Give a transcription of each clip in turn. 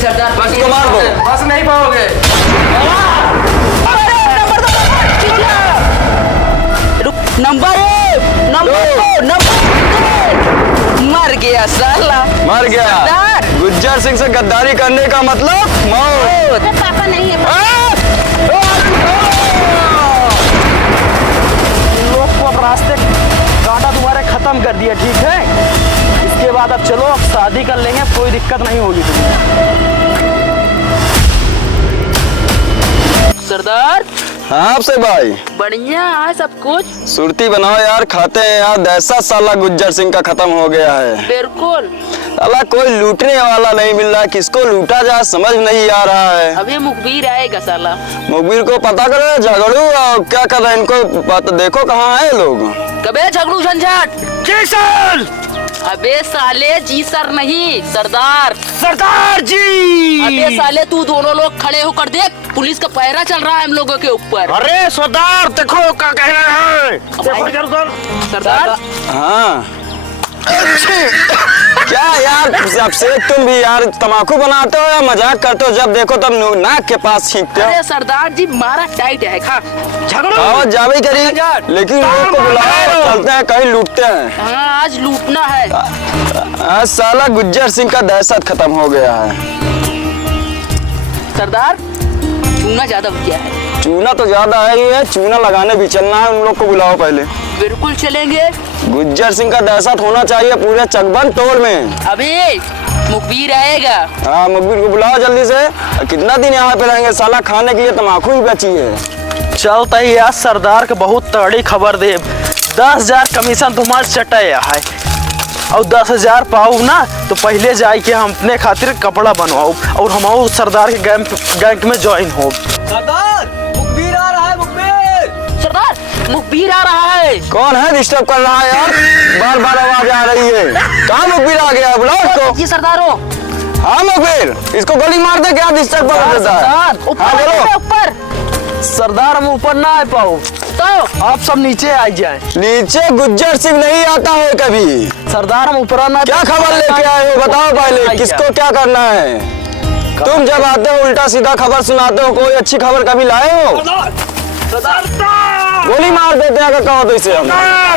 सरदार बस को मार दो, बस नहीं पाओगे। नंबर मर गया साला, मर गया। गुज्जर सिंह से गद्दारी करने का मतलब मौत। पापा नहीं है। लोग को अब रास्ते कांटा तुम्हारे खत्म कर दिया, ठीक है। इसके बाद अब चलो, अब शादी कर लेंगे, कोई दिक्कत नहीं होगी तुम्हें। सरदार हाँ आपसे भाई, बढ़िया है सब कुछ। सुरती बनाओ यार, खाते हैं यार। दहशत साला गुज्जर सिंह का खत्म हो गया है। बिल्कुल। साला कोई लूटने वाला नहीं मिल रहा, किसको लूटा जाए समझ नहीं आ रहा है। अभी मुखबिर आएगा साला। मुखबिर को पता करो, झगड़ू और क्या कर रहे हैं इनको देखो कहाँ है लोग। कबे झगड़ू झंझट। जी सर। अबे साले जी सर नहीं, सरदार। सरदार जी। अबे साले तू दोनों लोग खड़े होकर देख, पुलिस का पहरा चल रहा है हम लोगों के ऊपर। अरे सरदार देखो क्या कह रहे हैं। देखो इधर उधर। सरदार। हाँ क्या यार, सबसे तुम भी यार तम्बाकू बनाते हो या मजाक करते हो? जब देखो तब नाक के पास छींकते हो। अरे सरदार जी मारा टाइट है, खा झगड़ो जावे करी, लेकिन लोग को बुलाओ, चलते हैं कहीं लूटते हैं। हाँ आज लूटना है। आज साला गुज्जर सिंह का दहशत खत्म हो गया है। सरदार चूना ज्यादा हो गया है। चूना तो ज्यादा है ही है, चूना लगाने भी चलना है। उन लोग को बुलाओ पहले। बिल्कुल चलेंगे। गुज्जर सिंह का दहशत होना चाहिए पूरे चकबंद तोड़ में। अभी मुखबिर आएगा। हाँ मुखबिर को बुलाओ जल्दी से। कितना दिन यहाँ पे रहेंगे साला, खाने के लिए तम्बाकू ही बची है। चलता ही यार, सरदार के बहुत तगड़ी खबर दे। 10,000 कमीशन तुम्हारे चटाया है और 10,000 पाऊ ना तो पहले जाए के हम अपने खातिर कपड़ा बनवाओ और हम सरदार के गैंग में ज्वाइन हो। सरदार मुखबिर आ रहा है, मुखबिर। सरदार मुखबिर आ रहा है। कौन है डिस्टर्ब कर रहा है यार? बार बार आवाज आ रही है। कहाँ मुखबिर आ गया? बुलाओ इसको। जी सरदार हो। हाँ मुखबिर, इसको गोली मार दे, क्या डिस्टर्ब कर देता है? हाँ बोलो। ऊपर सरदार, हम ऊपर ना आ पाओ तो आप सब नीचे आ जाए। नीचे गुज्जर सिंह नहीं आता है कभी। सरदार हम ऊपर ना। क्या खबर लेके आए हो बताओ पहले, किसको क्या करना है? तुम जब आते हो उल्टा सीधा खबर सुनाते हो, कोई अच्छी खबर कभी लाए हो? गोली मार देते हैं अगर कहो तो इसे हम।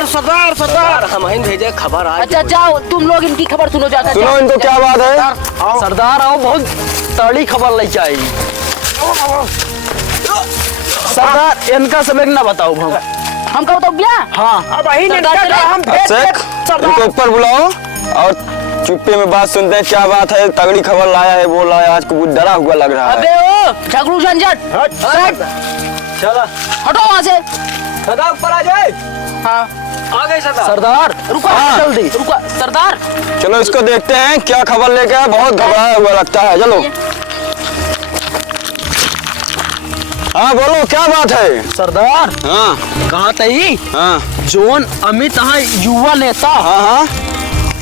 सरदार सरदार हम ही भेजे खबर आज। अच्छा जाओ तुम लोग इनकी खबर सुनो। जाता सुनो इनको क्या बात है। सरदार आओ, बहुत तगड़ी खबर लेके आई। सरदार इनका समय ना बताओ हम कहो तो क्या। हाँ अब वही इनको ऊपर बुलाओ और चुप्पे में बात सुनते हैं। क्या बात है? तगड़ी खबर लाया है, वो लाया आज को डरा हुआ लग रहा है। अबे ओ झगड़ू झंझट, चलो हटो वहाँ से। सरदार ऊपर आ जाए। हाँ आ गए सरदार। सरदार रुको जल्दी रुको। सरदार चलो इसको देखते हैं क्या खबर लेके आया। बहुत घबराया हुआ लगता है। चलो हाँ बोलो क्या बात है? सरदार हाँ कहा तई हाँ जोन अमित हाँ युवा नेता हाँ हाँ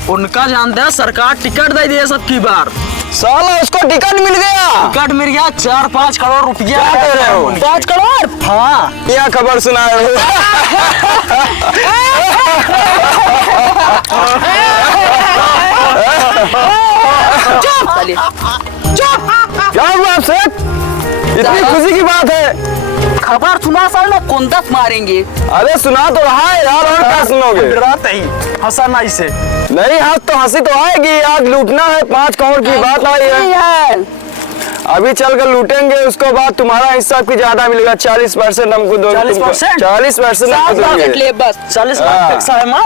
उनका जानते हैं, सरकार टिकट दे दिए सबकी बार। साला उसको टिकट मिल गया। टिकट मिल गया 4-5 करोड़ रुपया। क्या कह रहे हो? 5 करोड़। हाँ क्या खबर सुनाए हो? क्या हुआ आपसे? इतनी खुशी की बात है। खबर सुना सर ना कुंदस मारेंगे। अरे सुना तो रहा है यार, और क्या सुनोगे? डराते ही हंसना इसे नहीं हंस तो हंसी तो आएगी। आज लूटना है, 5 करोड़ की बात आई है। अभी चल कर लूटेंगे, उसके बाद तुम्हारा हिस्सा भी ज्यादा मिलेगा। 40% हमको दो। 40%? 40% हमको दोगे। बस 40 लाख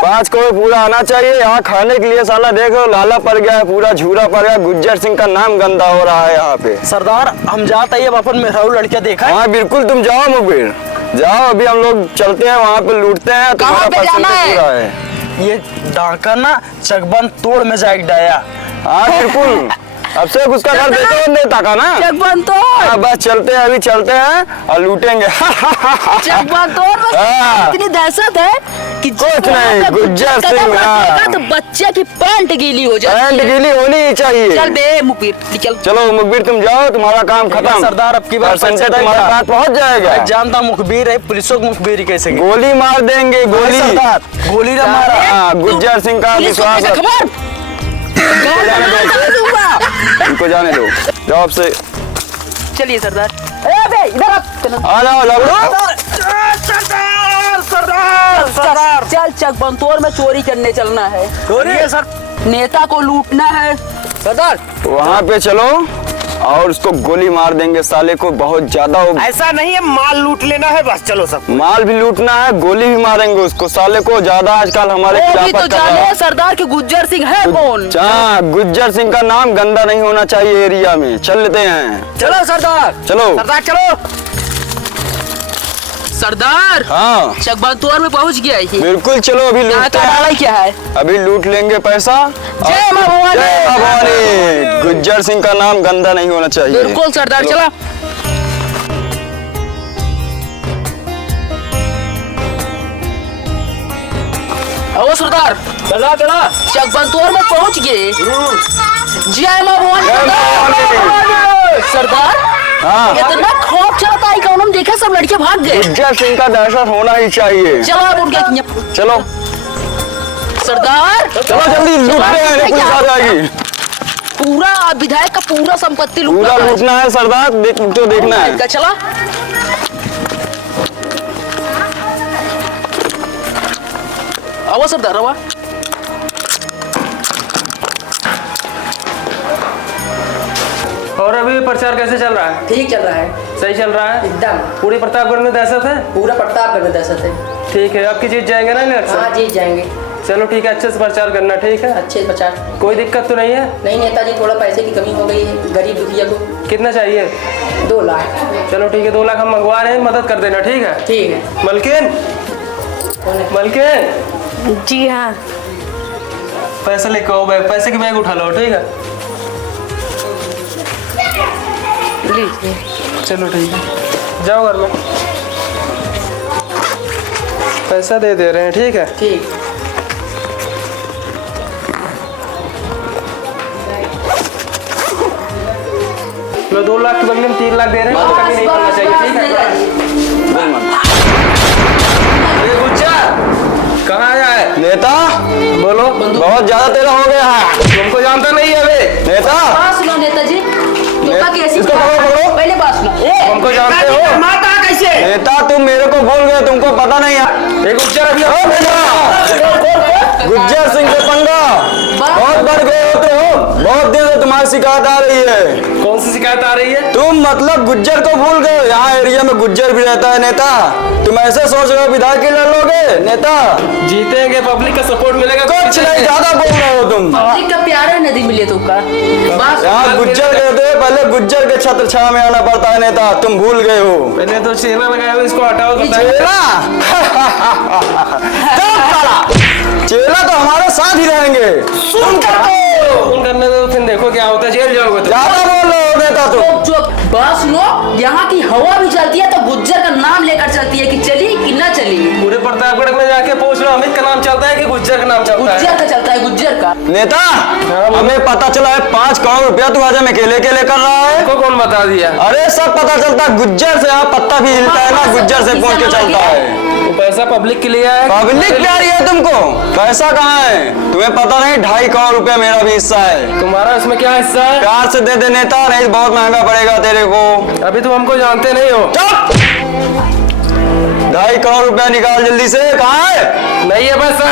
5 करोड़ पूरा आना चाहिए। यहाँ खाने के लिए साला देखो लाला पड़ गया है, पूरा झूरा पड़ गया। गुज्जर सिंह का नाम गंदा हो रहा है यहाँ पे। सरदार हम जाते हैं अपन में लड़के देखा। हाँ बिल्कुल तुम जाओ मुखबिर, जाओ। अभी हम लोग चलते हैं वहाँ पे, लूटते हैं। कहाँ पे जाना है? पूरा है ये डाका ना चकबंद तोड़ में जाएगा डाया। हाँ बिल्कुल। अब से उसका घर देखो नेता का ना चकबंद तोड़। हाँ बस चलते हैं, अभी चलते हैं और लूटेंगे। चकबंद तोड़ हाँ। इतनी दहशत है कि कुछ नहीं, गुज्जर सिंह हाँ। तो बच्चे की पैंट गीली हो जाती है। पैंट गीली होनी ही चाहिए। चल बे मुखबिर चल। चलो मुखबिर तुम जाओ, तुम्हारा काम खत्म। सरदार अब की बार तुम्हारे पास पहुँच जाएगा। जानता मुखबिर है, पुलिसों को मुखबिर कैसे गोली मार देंगे। गोली सरदार गोली ना मारा। हाँ गुज्जर सिंह का विश्वास है। इनको जाने दो। जॉब से चलिए सरदार। ए बे इधर आ जाओ लगड़ू। सरदार चल चकबंतौर में चोरी करने चलना है। चोरी सर, नेता को लूटना है सरदार। वहाँ पे चलो और उसको गोली मार देंगे साले को, बहुत ज्यादा हो। ऐसा नहीं है, माल लूट लेना है बस। चलो सब, माल भी लूटना है, गोली भी मारेंगे उसको साले को। ज्यादा आजकल हमारे वो भी खिलाफ तो कर रहा जाने है। सरदार के गुज्जर सिंह है कौन? हाँ, गुज्जर सिंह का नाम गंदा नहीं होना चाहिए एरिया में। चल लेते हैं। चलो सरदार, चलो सरदार चलो। सरदार हाँ चकबंतौर में पहुंच गया ही। बिल्कुल चलो, अभी यहाँ लूटते का हैं। लड़ाई क्या है? अभी लूट लेंगे पैसा। जय मां भवानी। जय मां भवानी। गुज्जर सिंह का नाम गंदा नहीं होना चाहिए। बिल्कुल सरदार, चलो। चला। ओ सरदार, चला चला। चकबंतौर में पहुंच गए। जय मां भवानी। जय मां भवानी। सरदार हाँ, इतना खौफ चलता है, कौन हम देखा सब लड़के भाग गए। गुज्जर सिंह का दहशत होना ही चाहिए। चलो अब उनके चलो सरदार, चलो जल्दी लूटते हैं, नहीं पुलिस आ जाएगी। पूरा विधायक का पूरा संपत्ति पूरा लूटना है। लूटना है सरदार, तो देखना है। इनका चला। आओ सरदार, आओ। और अभी प्रचार कैसे चल रहा है? ठीक चल रहा है सही चल रहा है? एकदम। पूरी प्रतापगढ़ में दहशत है? पूरा प्रतापगढ़ दहशत है। ठीक है, आपकी जीत जाएंगे ना इलेक्शन? हाँ जीत जाएंगे। चलो ठीक है, अच्छे से प्रचार करना। ठीक है, अच्छे से प्रचार। कोई दिक्कत तो नहीं है? नहीं नेताजी, थोड़ा पैसे की कमी हो गई है गरीब दुखिया को। कितना चाहिए? 2 लाख। चलो ठीक है, 2 लाख हम मंगवा रहे हैं, मदद कर देना। ठीक है ठीक है। मलकिन, मलकिन जी हाँ। पैसे लेके आओ, बैग, पैसे की बैग उठा लो। ठीक है लीजिए। चलो ठीक है, जाओ घर में, पैसा दे दे रहे हैं। ठीक है, ठीक। लो 2 लाख के बदले में 3 लाख दे रहे हैं, तो कमी नहीं करना चाहिए। ठीक है, ये गुज्जर कहाँ आया है? नेता बोलो। बहुत ज्यादा तेरा हो गया है। तुमको जानता नहीं है बे? नेता बात सुनो नेताजी, तुमका कैसी इसको पकड़ो, पकड़ो। पहले बात सुनो। तुमको जानते हो? माता कैसे? नेता तुम मेरे को भूल गए, तुमको पता नहीं है। ये गुज्जर अभी ओ बेटा, गुज्जर सिंह से पंगा बहुत बढ़ गए हो तुम। बहुत दिन से तुम्हारी शिकायत आ रही है। कौन सी शिकायत आ रही है? तुम मतलब गुज्जर को भूल गए। यहाँ एरिया में गुज्जर भी रहता है नेता। तुम ऐसे सोच रहे हो विधायक ही लड़ लोगे? नेता जीतेंगे, पब्लिक का सपोर्ट मिलेगा। कुछ नहीं, ज्यादा बोल रहे हो तुम। पब्लिक का प्यारा नदी मिले तुमका। बात यहाँ गुज्जर कहते हैं, पहले गुज्जर के छत्र छाया में आना पड़ता है नेता, तुम भूल गए हो। पहले तो चेहरा लगाया हुआ, इसको हटाओ। चेला चुप साला। चेला तो हमारे साथ ही रहेंगे। तुम फोन करने दो, फिर देखो क्या होता है, जेल जाओगे। तो ज्यादा बोल रहे हो नेता तुम। जो बात सुनो, यहाँ की हवा भी चलती है तो गुज्जर का नाम लेकर चलती है कि चली कि ना चली। पूरे प्रतापगढ़ में जाके पूछ लो, अमित का नाम चलता है कि गुज्जर का नाम चलता है? गुज्जर का चलता है, गुज्जर का। नेता हमें पता चला है 5 करोड़ रुपया तू आज में अकेले के लेकर रहा है। को कौन बता दिया? अरे सब पता चलता है गुज्जर से। यहाँ पत्ता भी हिलता है ना, गुज्जर से पूछ के चलता है। वो पैसा पब्लिक के लिए है। पब्लिक प्यारी है तुमको, पैसा कहाँ है तुम्हें पता नहीं? 2.5 करोड़ रुपया मेरा भी हिस्सा है। तुम्हारा इसमें क्या हिस्सा है? प्यार से दे दे नेता, नहीं बहुत महंगा पड़ेगा तेरे को। अभी तुम हमको जानते नहीं हो। चुप! 2.5 करोड़ रुपया निकाल जल्दी से। कहाँ है? नहीं है पैसा।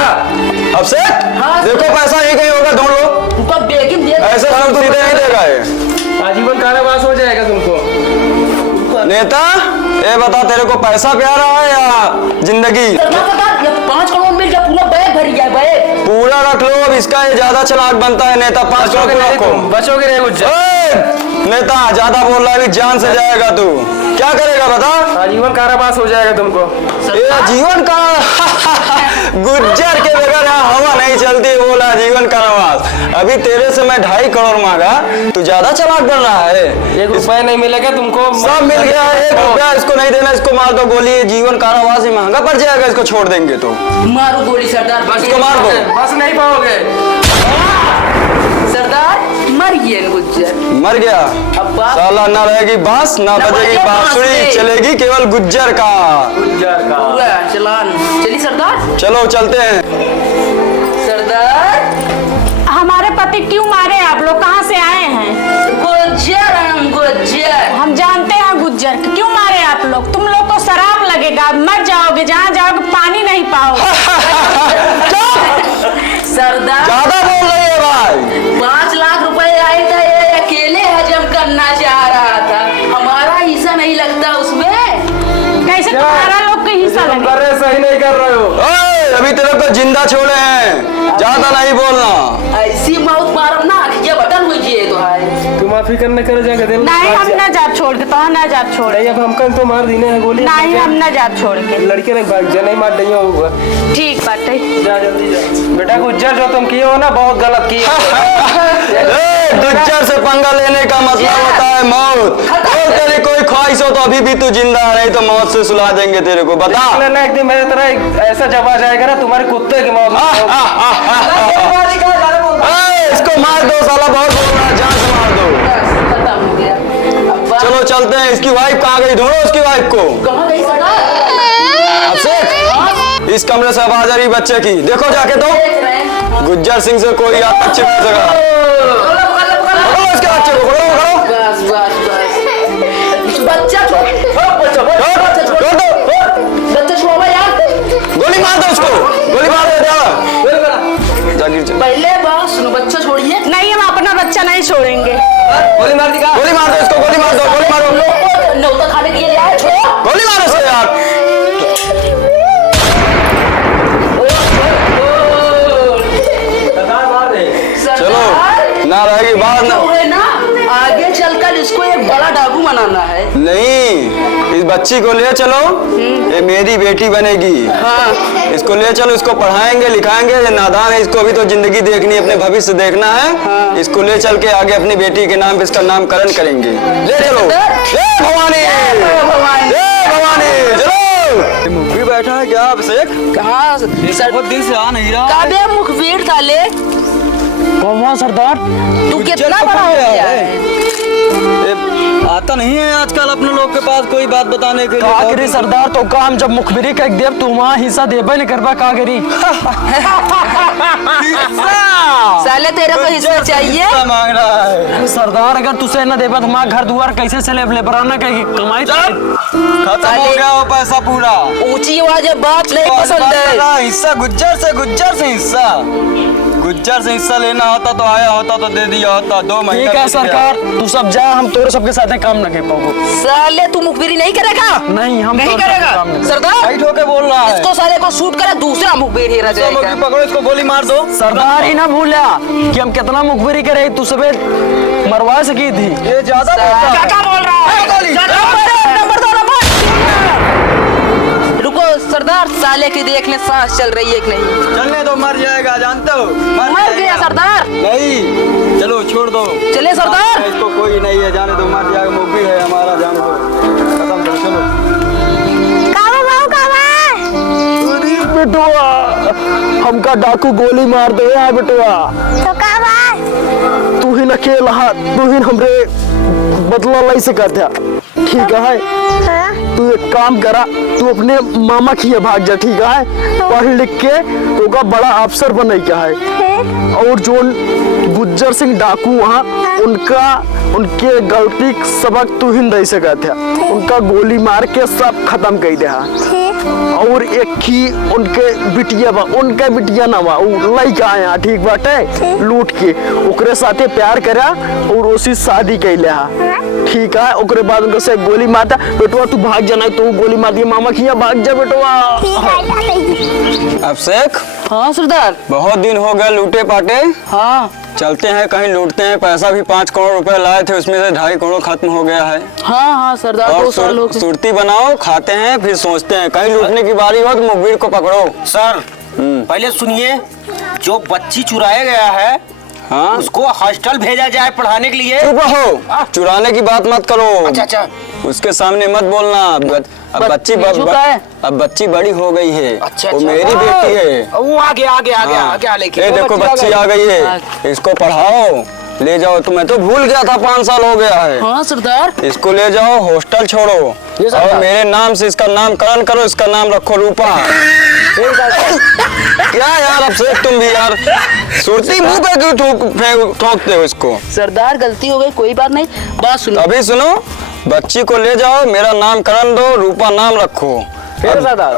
अब से हाँ, देखो पैसा यही कहीं होगा, ढूंढ लो। उनका बेगिन दे। ऐसे सब सीधे नहीं देगा ये। आजीवन कारावास हो जाएगा तुमको। नेता ये बता, तेरे को पैसा प्यारा है या जिंदगी? कितना पता? ये 5 करोड़ मिल गया, पूरा बैग भर गया बैग। पूरा रख लो, अब इसका ये ज्यादा चालाक बनता है नेता। 5 करोड़ बचोगे नहीं रखो। तुम, बचोगे नहीं गुज्जर। ओए, नेता ज्यादा बोल रहा है, अभी जान से जाएगा तू। क्या करेगा बता? आजीवन कारावास हो जाएगा तुमको। ये जीवन का गुज्जर के बगैर यहाँ हवा नहीं चलती, बोला जीवन कारावास। अभी तेरे से मैं 2.5 करोड़ मांगा, तू ज्यादा चालाक बन रहा है। 1 रुपया नहीं मिलेगा तुमको। सब मिल गया है, 1 रुपया इसको नहीं देना, इसको मार दो गोली। जीवन कारावास ही महंगा पड़ जाएगा, इसको छोड़ देंगे तो। मारो गोली सरदार। इसको मार दो। बस नहीं पाओगे। सरदार मर गए गुज्जर। मर गया। अब बात साला ना रहेगी बांस, ना बजेगी बजेगी बांसुरी, बांसुरी। चलेगी केवल गुज्जर का। गुज्जर का पूरा चलान। चलिए सरदार। चलो चलते हैं। सरदार हमारे पति क्यों मारे? आप लोग कहाँ से आए हैं? को गुज्जर हैं हम, गुज्जर। हम जानते हैं गुज्जर, क्यों मारे आप लोग? तुम लोग को शराब लगेगा, मर जाओगे, जहाँ जाओगे पानी नहीं पाओगे। सरदार ज्यादा बोल रही है भाई। 5 लाख रुपए आए थे, ये अकेले हजम करना चाह रहा था, हमारा हिस्सा नहीं लगता उसमें। कैसे तुम्हारा लोग का हिस्सा लगे? कर रहे सही नहीं कर रहे हो। ओए, अभी तेरे को जिंदा छोड़े हैं, ज्यादा नहीं बोलना। ऐसी मौत मारब ना, ये बटन हुई जी तो है। तू माफी करने कर जाके दे। नहीं, हम न जात छोड़ के, तो न जात छोड़। नहीं, अब हमका तो मार दीने है गोली। नहीं, हम न जात छोड़ के। लड़के ने भाग जा, नहीं मार दिया होगा। ठीक बात है। जा जल्दी जा। बेटा गुज्जर जो तुम किए हो ना, बहुत गलत किए। गुज्जर से पंगा लेने का मतलब होता है मौत। और तेरी कोई ख्वाहिश हो तो अभी भी तू जिंदा है, नहीं तो मौत से सुला देंगे तेरे को। बता लेना एक दिन मेरे तरह ऐसा जवा जाएगा ना, तुम्हारे कुत्ते की मौत। इसको मार दो, साला बहुत बोल रहा है, जान से मार दो। खत्म हो गया। अब चलो चलते हैं। इसकी वाइफ कहाँ गई? ढूंढो उसकी वाइफ को। कहाँ गई सरदार? अभिषेक, इस कमरे से आवाज आ रही बच्चे की, देखो जाके तो। देख रहे हैं। गुज्जर सिंह से कोई आज तक छिपा सका। पकड़ो इसके बच्चे को, पकड़ो। बस बस बस। बच्चा छोड़, बच्चा छोड़ दो। बच्चा छोड़ो यार। गोली मार दो उसको, गोली मार दो। जागीर चल। पहले बात सुनो, बच्चा छोड़िए। नहीं, हम अपना बच्चा नहीं छोड़ेंगे। गोली मार दी, गोली मार दो इसको, गोली मार दो, गोली मारो। नौता खाने के लिए आए, छोड़ो। गोली मारो उसको यार। चलो ना रहेगी बात ना। तो है ना, आगे चलकर इसको एक बड़ा डाकू बनाना है। नहीं, इस बच्ची को ले चलो, ये मेरी बेटी बनेगी। हाँ। इसको ले चलो, इसको पढ़ाएंगे लिखाएंगे। ये नादान है, इसको अभी तो जिंदगी देखनी है, अपने भविष्य देखना है। हाँ। इसको ले चल के आगे अपनी बेटी के नाम पे इसका नामकरण करेंगे। ले चलो। जय भवानी, भवानी। जय भवानी, चलो। मुखी बैठा है क्या अभिषेक? कहाँ बहुत दिन से आ नहीं रहा। काबे मुखबिर था ले। कौन सरदार? तू कितना बड़ा हो गया है? आता नहीं है आजकल अपने लोग के पास कोई बात बताने के लिए। का करी सरदार, तो का हम जब मुखबिरी का एक देव, तू वहाँ हिस्सा देबे नहीं करबा, का करी? साले तेरे को हिस्सा चाहिए? मांग रहा है सरदार, अगर तुझसे न देबा तो हमारा घर दुआर कैसे चले? लेबराना का कमाई खत्म हो गया वो पैसा पूरा। ऊंची आवाज बात नहीं पसंद है। हिस्सा गुज्जर से हिस्सा, गुज्जर से हिस्सा लेना होता तो आया होता तो दे दिया होता। 2 महीने ठीक है सरकार, तू सब जा, हम तोरे सबके साथ काम न कर पाओगे। साले तू मुखबिरी नहीं करेगा? नहीं, हम नहीं तोरे सबके करेगा काम नहीं। सरदार। टाइट होके बोल रहा है। इसको साले को शूट करे, दूसरा मुखबिर हेरा जाएगा। पकड़ो इसको, गोली मार दो। सरदार ही ना भूला कि हम कितना मुखबिरी करे, तू सबे मरवा सकी थी। ये ज्यादा बोलता है। क्या बोल रहा है? नंबर दो, नंबर। रुको सरदार, साले की देखने सांस चल रही है कि नहीं? चलने दो, मर जाएगा, जानते हो। मर गया सरदार। नहीं, चलो छोड़ दो। चले सरदार। इसको कोई नहीं है, जाने दो, मर जाएगा। मुखबिर है हमारा, जाने दो, खत्म करो, चलो। बेटुआ, हमका डाकू गोली मार दे यार बेटुआ। तो का बात? तू ही न खेल, तू ही हमरे बदला लाई से कर दिया। ठीक है, तू एक काम करा, तू अपने मामा की भाग जा। ठीक है, पढ़ लिख के तो का बड़ा अफसर बने क्या है। और जो गुज्जर सिंह डाकू वहाँ, उनके गलती सबक तू ही नहीं सका था। उनका गोली मार के सब खत्म कर दिया। और एक ही उनके बिटिया ना हुआ, लड़का आया, ठीक बाटे, लूट के ओकरे साथे प्यार करा और उसी शादी कैले। ठीक है, ओकरे बाद उनके से गोली मारता। बेटुआ तू भाग जाना, तू गोली मार दिया मामा की, भाग जा बेटुआ। अभिषेक, हाँ सरदार। बहुत दिन हो गए लूटे पाटे। हाँ चलते हैं कहीं लूटते हैं। पैसा भी 5 करोड़ रुपए लाए थे, उसमें से 2.5 करोड़ खत्म हो गया है। हाँ हाँ सरदार, और 2 साल हो गए। सुरती बनाओ, खाते हैं, फिर सोचते हैं। कहीं लूटने की बारी हो तो मुखबिर को पकड़ो। सर पहले सुनिए, जो बच्ची चुराया गया है हाँ, उसको हॉस्टल भेजा जाए पढ़ाने के लिए। चुप रहो, चुराने की बात मत करो। अच्छा। उसके सामने मत बोलना। अब बच्ची बड़ी हो गई है। अच्छा, वो मेरी बेटी है। वो आगे लेके। ये देखो बच्ची आ गई है, इसको पढ़ाओ, ले जाओ। तुम्हें तो भूल गया था, 5 साल हो गया है। हाँ सरदार। इसको ले जाओ, हॉस्टल छोड़ो और मेरे नाम से इसका नामकरण करो। इसका नाम रखो रूपा। क्या यार अब से तुम भी यार सुरती मुंह पे क्यों ठोकते हो इसको? सरदार गलती हो गई, कोई बात नहीं, बात सुनो। अभी सुनो, बच्ची को ले जाओ, मेरा नामकरण दो, रूपा नाम रखो,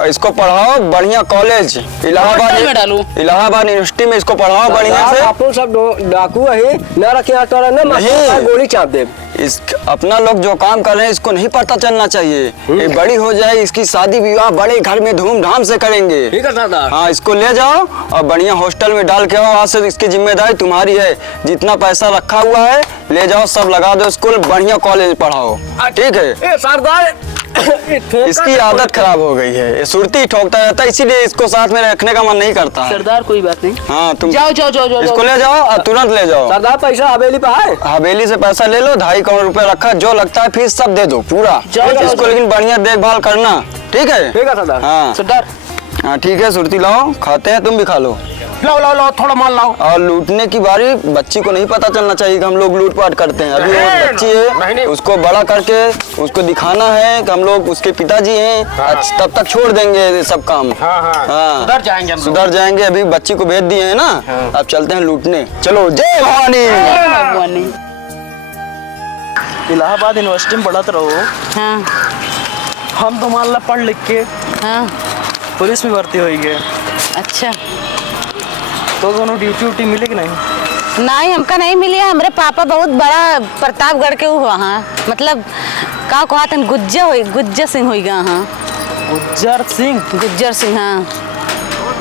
इसको पढ़ाओ बढ़िया कॉलेज हॉस्टल में डालूं? इलाहाबाद यूनिवर्सिटी में इसको पढ़ाओ बढ़िया से। आप लोग सब डाकू है ना, रखे ना गोली चाप दे। इस अपना लोग जो काम कर रहे हैं इसको नहीं पता चलना चाहिए। ये बड़ी हो जाए, इसकी शादी विवाह बड़े घर में धूमधाम से करेंगे। ठीक है सरदार। हाँ, इसको ले जाओ और बढ़िया हॉस्टल में डाल के आओ। आज से इसकी जिम्मेदारी तुम्हारी है। जितना पैसा रखा हुआ है ले जाओ, सब लगा दो, स्कूल बढ़िया कॉलेज पढ़ाओ, ठीक है? सरदार इसकी आदत खराब हो गई है, ये सुरती ठोकता रहता है, इसीलिए इसको साथ में रखने का मन नहीं करता है। सरदार कोई बात नहीं, हाँ तुम जाओ जाओ जाओ जाओ, इसको ले जाओ और तुरंत ले जाओ। सरदार पैसा हवेली पे है, हवेली से पैसा ले लो, 2.5 करोड़ रुपए रखा, जो लगता है फीस सब दे दो पूरा। जाओ, जाओ, इसको जाओ। लेकिन बढ़िया देखभाल करना, ठीक है? ठीक है सरदार। हाँ सरदार हाँ ठीक है, सुरती लाओ, खाते हैं, तुम भी खा लो। लाओ लाओ लाओ, थोड़ा माल लाओ। और लूटने की बारी बच्ची को नहीं पता चलना चाहिए कि हम लोग लूटपाट करते हैं। अभी वो बच्ची है, उसको बड़ा करके उसको दिखाना है कि हम लोग उसके पिताजी हैं। तब तक छोड़ देंगे ये सब काम। हाँ सुधर जाएंगे हम लोग। सुधर जाएंगे। अभी बच्ची को भेज दिए हैं ना, अब चलते हैं लूटने। चलो, जय भवानी। भगवान। इलाहाबाद यूनिवर्सिटी में पढ़त रहो, हाँ हम तो मान ला पढ़ लिख के हाँ, पुलिस में भर्ती होएंगे, अच्छा। तो दोनों ड्यूटी उटी मिले कि नहीं? नहीं, हमका नहीं मिली है। हमारे पापा बहुत बड़ा प्रतापगढ़ के हुआ, हाँ, मतलब का कहा था, गुज्जर सिंह होगा। हाँ, गुज्जर सिंह। गुज्जर सिंह, हाँ।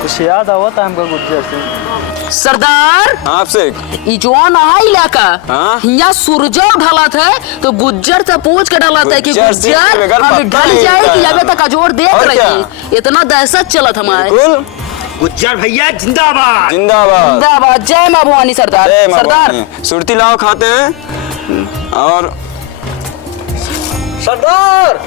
कुछ याद आवा था हमको गुज्जर सिंह। सरदार आपसे ई जौन है इलाका, हाँ? यहाँ सूरज ढलत है तो गुज्जर से पूछ के ढलत है कि गुज्जर सिंह के गुज्जर बगैर हम पता ढल नहीं जाए होता कि है। अबे तक अजोर देख और क्या? रही, इतना दहशत चलत हमारे। बिल्कुल गुज्जर भैया जिंदाबाद। जिंदाबाद। जिंदाबाद, जय माँ भवानी। सरदार जय मां सरदार भवानी। सुरती लाओ, खाते हैं। और सरदार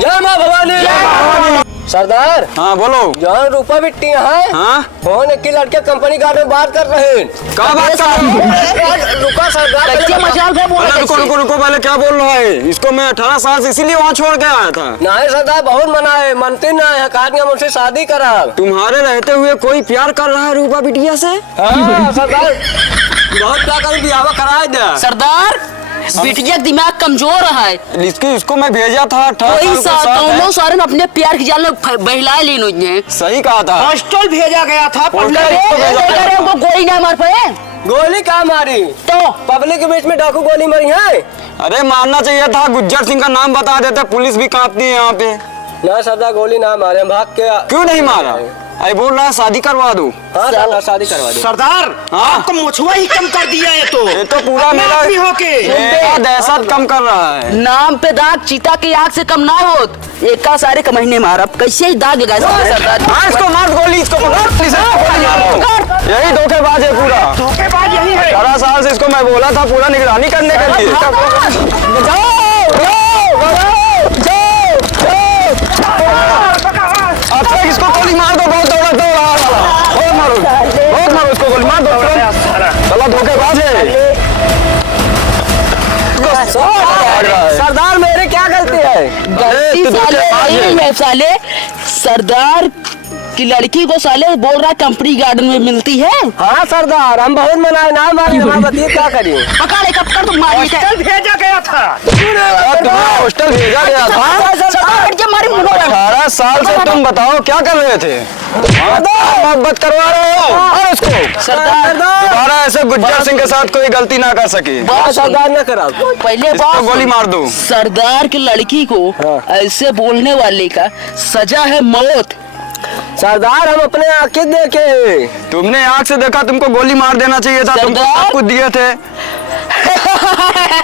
जय माँ भवानी। सरदार हाँ बोलो। जहाँ रूपा बिट्टी है, हाँ फोन एक लड़के कंपनी गार्ड में बात कर रहे हैं। क्या बात कर रहे हो? रुका सरदार, कच्चे मजाल है बोल अरे रुको कैसे? रुको रुको, पहले क्या बोल रहा है? इसको मैं 18 साल से इसीलिए वहाँ छोड़ के आया था। नहीं सरदार, बहुत मना है, मनती ना है, कहा मुझसे शादी करा। तुम्हारे रहते हुए कोई प्यार कर रहा है रूपा बिटिया से? हाँ सरदार, बहुत क्या करूँ, ब्याह कराए दे। सरदार बिटिया का दिमाग कमजोर है, इसको मैं भेजा था 18 कोई साल के साथ दोनों है। सारे अपने प्यार की जाल में बहला लेनो ने। सही कहा था। हॉस्टल भेजा गया था पढ़ने। वो गोली ना मार पाए गोली कहाँ मारी? तो पब्लिक के बीच में डाकू गोली मारी है। अरे मारना चाहिए था, गुज्जर सिंह का नाम बता देते, पुलिस भी कांपती है यहाँ पे। ना सरदार, गोली ना मारे, भाग के। क्यों नहीं मारा? अरे बोल रहा है शादी करवा दूं। हाँ सरदार, शादी करवा दे। सरदार हाँ? आपको मुछुआ ही कम कर दिया है ये तो पूरा अपना मेरा आदमी होके। मेरा दहशत कम कर रहा है। नाम पे दाग चीता की आग से कम ना होत, एक का सारे का महीने मार, अब कैसे ही दाग लगा सरदार। हाँ इसको मार गोली, इसको पकड़, पुलिस है, गोली मारो। यही धोखेबाज है पूरा। धोखेबाज यही है। 18 साल से इसको मैं बोला था पूरा निगरानी करने के लिए। अच्छा इसको गोली मार दो, बहुत दौड़ा दौड़ा बहुत मारो, बहुत मारो इसको, गोली मार दो तुरंत। चलो धोखेबाज है। सरदार मेरे क्या गलती है? गलती तू साले धोखेबाज है। यही है साले, सरदार की लड़की को साले बोल रहा है कंपनी गार्डन में मिलती है। हाँ सरदार, हम बहुत मनाए, ना मारे, हम बताइए क्या करिए। पकड़ ले, कब कर तुम मारी है? हॉस्टल भेजा गया था। तुम्हें हॉस्टल भेजा गया था। सरदार जब मारी मुंह में। 18 साल से तुम बताओ क्या कर रहे थे? मोहब्बत करवा रहे हो और उसको सरदार दोबारा ऐसे गुज्जर सिंह के साथ कोई गलती ना कर सके। बात सुन। सरदार न करा। पहले इसको बात गोली सुन। मार दो। सरदार की लड़की को ऐसे बोलने वाले का सजा है मौत। सरदार हम अपने आंखें देखे। तुमने आंख से देखा, तुमको गोली मार देना चाहिए था, तुमको सरदार! सब कुछ दिए थे।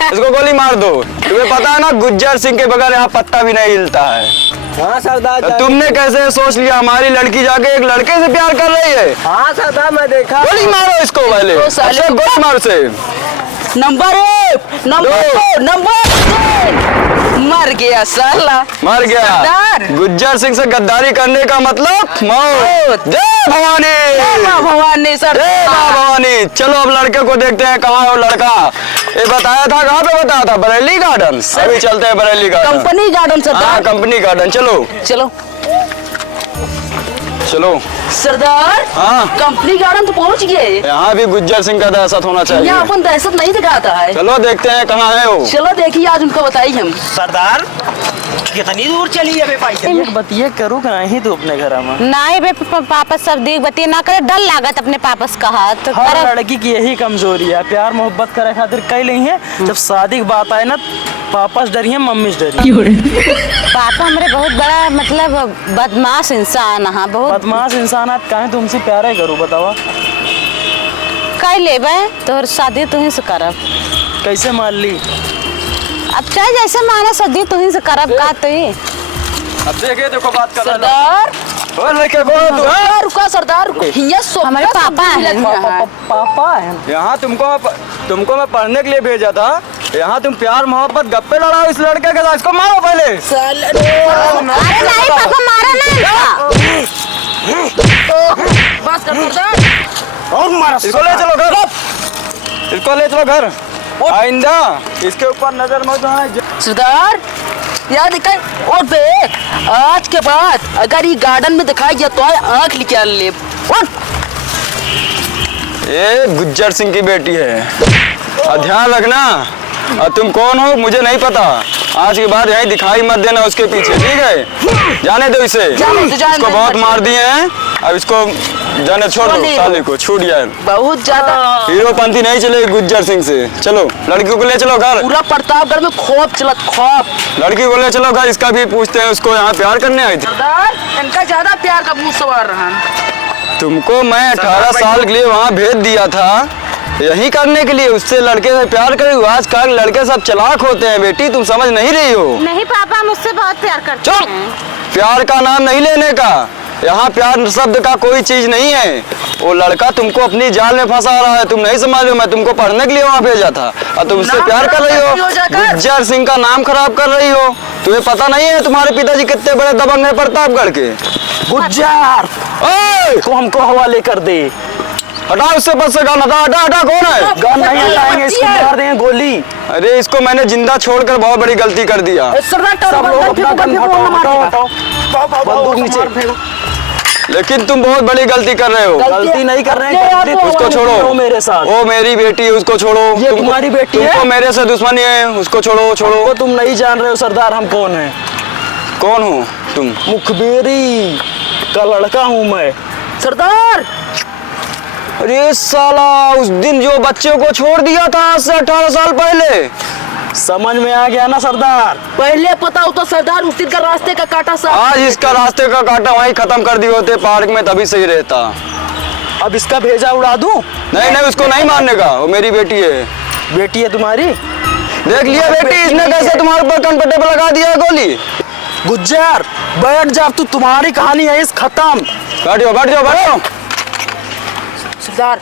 इसको गोली मार दो। तुम्हें पता है ना गुज्जर सिंह के बगैर यहाँ पत्ता भी नहीं हिलता है। हाँ सरदार। तुमने कैसे सोच लिया हमारी लड़की जाके एक लड़के से प्यार कर रही है? हाँ सरदार, मैं देखा। गोली मारो इसको पहले, तो साले- अच्छा, गोली मारो से। नंबर 1, नंबर 2, नंबर 3 मर गया साला। मर गया। सरदार! गुज्जर सिंह से गद्दारी करने का मतलब मौत। जय भवानी। माँ भवानी जय माँ सरदार। भवानी। चलो अब लड़के को देखते हैं, कहाँ है वो लड़का? ये बताया था, कहाँ पे बताया था? बरेली गार्डन। अभी चलते हैं बरेली गार्डन। कंपनी गार्डन हाँ सरदार। कंपनी गार्डन, चलो। चलो चलो। सरदार हाँ। कंपनी गार्डन तो पहुंच गए। यहाँ भी गुज्जर सिंह का दहशत होना चाहिए। यहाँ अपन दहशत नहीं दिखाता है। चलो देखते हैं कहाँ है वो। चलो देखिए आज उनको बताइए हम। सरदार कितनी दूर चली है पैसा? एक बतिये करू नहीं तू अपने घर में। नहीं बे पापा सब देख बतिए ना करे, डर लागत अपने पापस कहा तो हर लड़की की यही कमजोरी है, प्यार मोहब्बत करे खातिर कई नहीं है, जब शादी की बात आए ना पापा से डरी है, मम्मी से डरी। पापा हमारे बहुत बड़ा मतलब बदमाश इंसान है, बहुत बदमाश इंसान है, कहें तुमसे प्यारे करूँ बतावा। कई लेबे तोहर शादी तुही से करब। कैसे मान ली? अब चाहे जैसे माना शादी तुही से करब का तो ही। अब देखो बात कर सरदार रुका सरदार रुको। हमारे पापा हैं। पापा है। यहाँ तुमको मैं पढ़ने के लिए भेजा था, यहाँ तुम प्यार मोहब्बत गप्पे लड़ाओ इस लड़के के साथ। इसको मारो पहले। अरे नहीं पापा मारा नहीं। बस कर सरदार। इसको ले चलो घर, इसको ले चलो घर। आइंदा इसके ऊपर नजर मत आए। सरदार याद दिखाई और बे आज के बाद अगर ये गार्डन में दिखाई दिया तो आँख निकाल ले। ये गुज्जर सिंह की बेटी है, और ध्यान रखना। और तुम कौन हो मुझे नहीं पता, आज के बाद यहीं दिखाई मत देना उसके पीछे, ठीक है? जाने दो इसे, इसको बहुत मार दिए हैं, अब इसको जाने छोड़ दो, साले को छूट जाए। बहुत ज्यादा हीरोपंती नहीं चलेगी गुज्जर सिंह से। चलो लड़की को ले चलो घर। पूरा प्रतापगढ़ में खौफ चलत खौफ। लड़की को ले चलो घर, इसका भी पूछते हैं, उसको यहाँ प्यार करने आई थी। सरदार इनका ज्यादा प्यार का मुंह सवार रहा। तुमको मैं 18 साल के लिए वहाँ भेज दिया था यही करने के लिए, उससे लड़के से प्यार करे। आजकल लड़के सब चालाक होते हैं बेटी, तुम समझ नहीं रही हो। नहीं पापा मुझसे बहुत प्यार करते चुप! हैं। प्यार का नाम नहीं लेने का, यहाँ प्यार शब्द का कोई चीज नहीं है। वो लड़का तुमको अपनी जाल में फंसा रहा है, तुम नहीं समझ रहे हो। मैं तुमको पढ़ने के लिए वहाँ भेजा था और तुम उससे प्यार कर रही हो। गुज्जर सिंह का नाम खराब कर रही हो। तुम्हें पता नहीं है तुम्हारे पिताजी कितने बड़े दबंग है प्रतापगढ़ के। गुज्जर को हमको हवाले कर दे। हटा उससे बस से गन, हटा हटा। कौन है? गन नहीं हटाएंगे, इसको मार देंगे गोली। अरे इसको मैंने जिंदा छोड़कर बहुत बड़ी गलती कर दिया। सब लोग अपना गन हटाओ, बंदूक नीचे। लेकिन तुम बहुत बड़ी गलती कर रहे हो। गलती नहीं कर रहे हैं, उसको छोड़ो मेरे साथ। वो मेरी बेटी है, उसको छोड़ो। ये तुम्हारी बेटी है? तुमको मेरे से दुश्मनी है, उसको छोड़ो छोड़ो। वो तुम नहीं जान रहे हो सरदार हम कौन है। कौन हो तुम? मुखबिरी का लड़का हूँ मैं। सरदार अरे साला उस दिन जो बच्चे को छोड़ दिया था आज से 18 साल पहले, समझ में आ गया ना सरदार? पहले पता हो तो सरदार उस दिन का रास्ते का काटा सा। आज इसका रास्ते का कांटा वहीं खत्म कर दिए होते पार्क में, तभी सही रहता। अब इसका भेजा उड़ा दूं? नहीं नहीं, उसको नहीं मारने का, वो मेरी बेटी है। बेटी है तुम्हारी? देख लिया बेटी, इसने कैसे तुम्हारे ऊपर कनपट्टे पे लगा दिया है गोली। गुज्जर बैठ जा, तू तुम्हारी कहानी है इस खत्म। बैठ जाओ बैठ जाओ बैठ जाओ। सरदार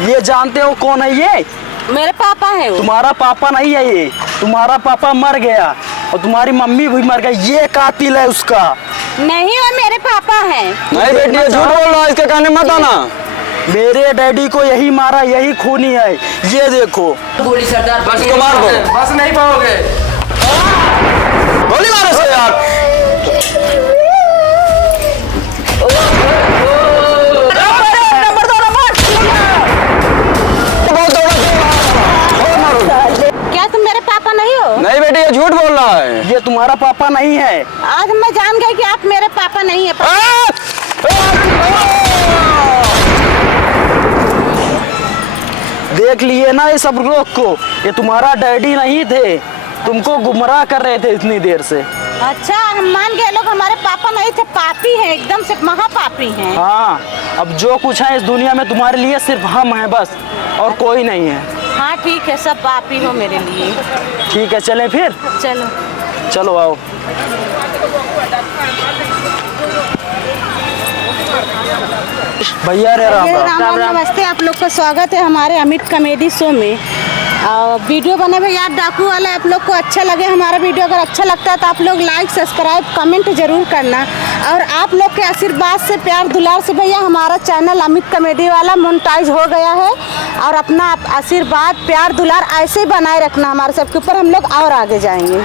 ये जानते हो कौन है ये? मेरे पापा है वो। तुम्हारा पापा नहीं है ये, तुम्हारा पापा मर गया और तुम्हारी मम्मी भी मर गई, ये कातिल है उसका। नहीं वो मेरे पापा हैं। नहीं बेटी ये झूठ बोल रहा है, इसके कहने मत आना। मेरे डैडी को यही मारा, यही खूनी है, ये देखो। गोली सरदार बस को मार दो, बस नहीं पाओगे। गोली मारो से यार। क्या तुम मेरे पापा नहीं हो? नहीं बेटी ये झूठ बोल रहा है। ये तुम्हारा पापा नहीं है। आज मैं जान गई कि आप मेरे पापा नहीं है। देख लिए ना ये सब लोग को, ये तुम्हारा डैडी नहीं थे, तुमको गुमराह कर रहे थे इतनी देर से। अच्छा हम मान गए, लोग हमारे पापा नहीं थे, पापी हैं, एकदम से महापापी हैं। हाँ अब जो कुछ है इस दुनिया में तुम्हारे लिए सिर्फ हम हैं बस, और कोई नहीं है। हाँ ठीक है, सब पापी हो मेरे लिए। ठीक है चलें फिर? चलो चलो आओ। भैया रे राम राम। राम राम, नमस्ते। आप लोग का स्वागत है हमारे अमित कॉमेडी शो में। वीडियो बने हुए यार डाकू वाला, आप लोग को अच्छा लगे हमारा वीडियो, अगर अच्छा लगता है तो आप लोग लाइक सब्सक्राइब कमेंट जरूर करना। और आप लोग के आशीर्वाद से प्यार दुलार से भैया हमारा चैनल अमित कॉमेडी वाला मोनेटाइज हो गया है। और अपना आशीर्वाद प्यार दुलार ऐसे ही बनाए रखना हमारे सबके ऊपर, हम लोग और आगे जाएंगे।